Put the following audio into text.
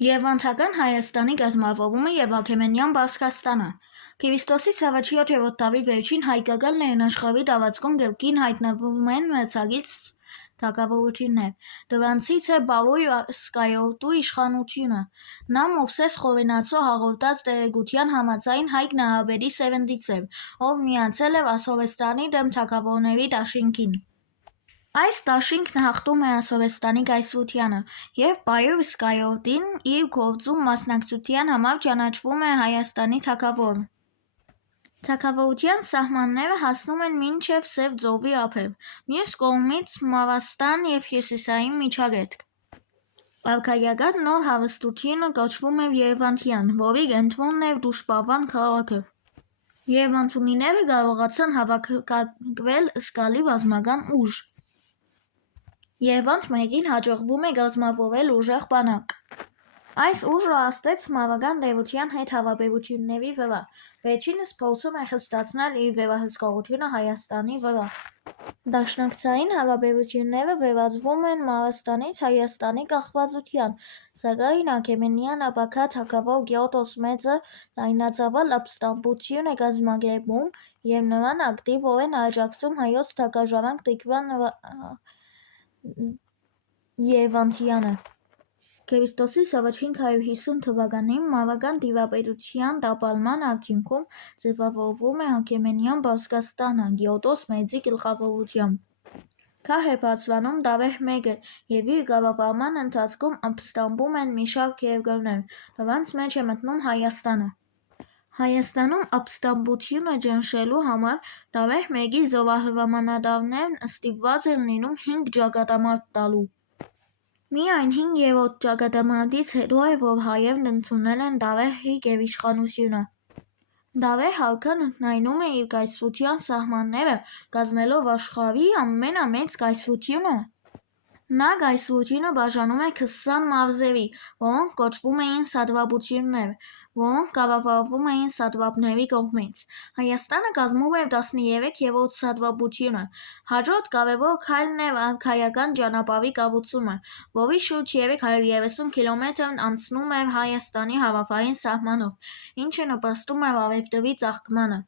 Եվանթական Հայաստանի կազմավորումը և Աքեմենյան Բազկաստանը Քրիստոսից առաջ 7-րդ դարի վերջին հայկական ներնաշխարհի տարածքում կրկին հայտնվում են մեծագից թագավորություններ։ Դրանցից է Բավուր Սկայորդու իշխանությունը։ Նա Մովսես Խորենացու հաղորդած տեղեկության համաձայն հայ քնարաբերի սերնդից էր, ով միացել էր Ասորեստանի դեմ թագավորների դաշինքին։ Այս դաշինքն հաղթում է Ասորեստանի կայսրությանը, և Բավուր Սկայորդին իր գործում մասնակցության համար ճանաչվում է Հայաստանի թագավոր։ Թագավորության սահմանները հասնում են մինչև Սև ծովի ափեր, մյուս կողմից՝ Մավաստան և Հյուսիսային միջագետք։ Արքայական նոր հարստությունը կոչվում էր Երևանթյան, որի կենտրոնն էր Դուշպավան քաղաքը։ Երևանցունիները կարողացան հավաքագրել զգալի ռազմական ուժ։ Երևանդ մեկին հաջողվում է կազմավորել ուժեղ բանակ։ Այս ուժը ազդեց մավական տերության հետ հարաբերությունների վրա, վերջինս փորձում է խստացնել իր վերահսկողությունը Հայաստանի վրա։ Դաշնակցային հարաբերությունները վերածվում են Մավաստանից Հայաստանի կախվածության, սակայն Աքեմենյան ապագա թագավոր Գեորգոս Մեծը լայնածավալ ապստամբություն է կազմակերպում և նրան ակտիվորեն աջակցում հայոց թագաժարանք Տիգրան Երևանթյանը։ Քրիստոսից առաջ 550 թվականին մավական տիրապետության տապալման արդյունքում ձևավորվում է Աքեմենյան Բազկաստանը Գեորգոս Մեծի գլխավորությամբ։ Քահ է բարձրանում Դավեհ Մեկը, և իր կառավարման ընթացքում ապստամբում են մի շարք երկրներ, դրանց մեջ է մտնում Հայաստանը։ Հայաստանում ապստամբությունը ճնշելու համար Դավեհ Մեկի զորահրամանատարներն ստիպված են լինում 5 ճակատամարտ տալու։ Միայն 5-րդ ճակատամարտից հետո է, որ հայերն ընդունել են Դավեհի գերիշխանությունը։ Դավեհ արքան ընդլայնում է իր կայսրության սահմանները, կազմելով աշխարհի ամենամեծ կայսրությունը։ Նա կայսրությունը բաժանում է 20 մարզերի, որոնք կոչվում էին սատրապություններ, որոնք կառավարվում էին սատրապների կողմից։ Հայաստանը կազմում էր 13-րդ սատրապությունը։ Հաջորդ կարևոր քայլն էր արքայական ճանապարհի կառուցումը, որի շուրջ 330 կիլոմետրն անցնում էր Հայաստանի հարավային սահմանով, ինչը նպաստում էր առևտրի ծաղկմանը։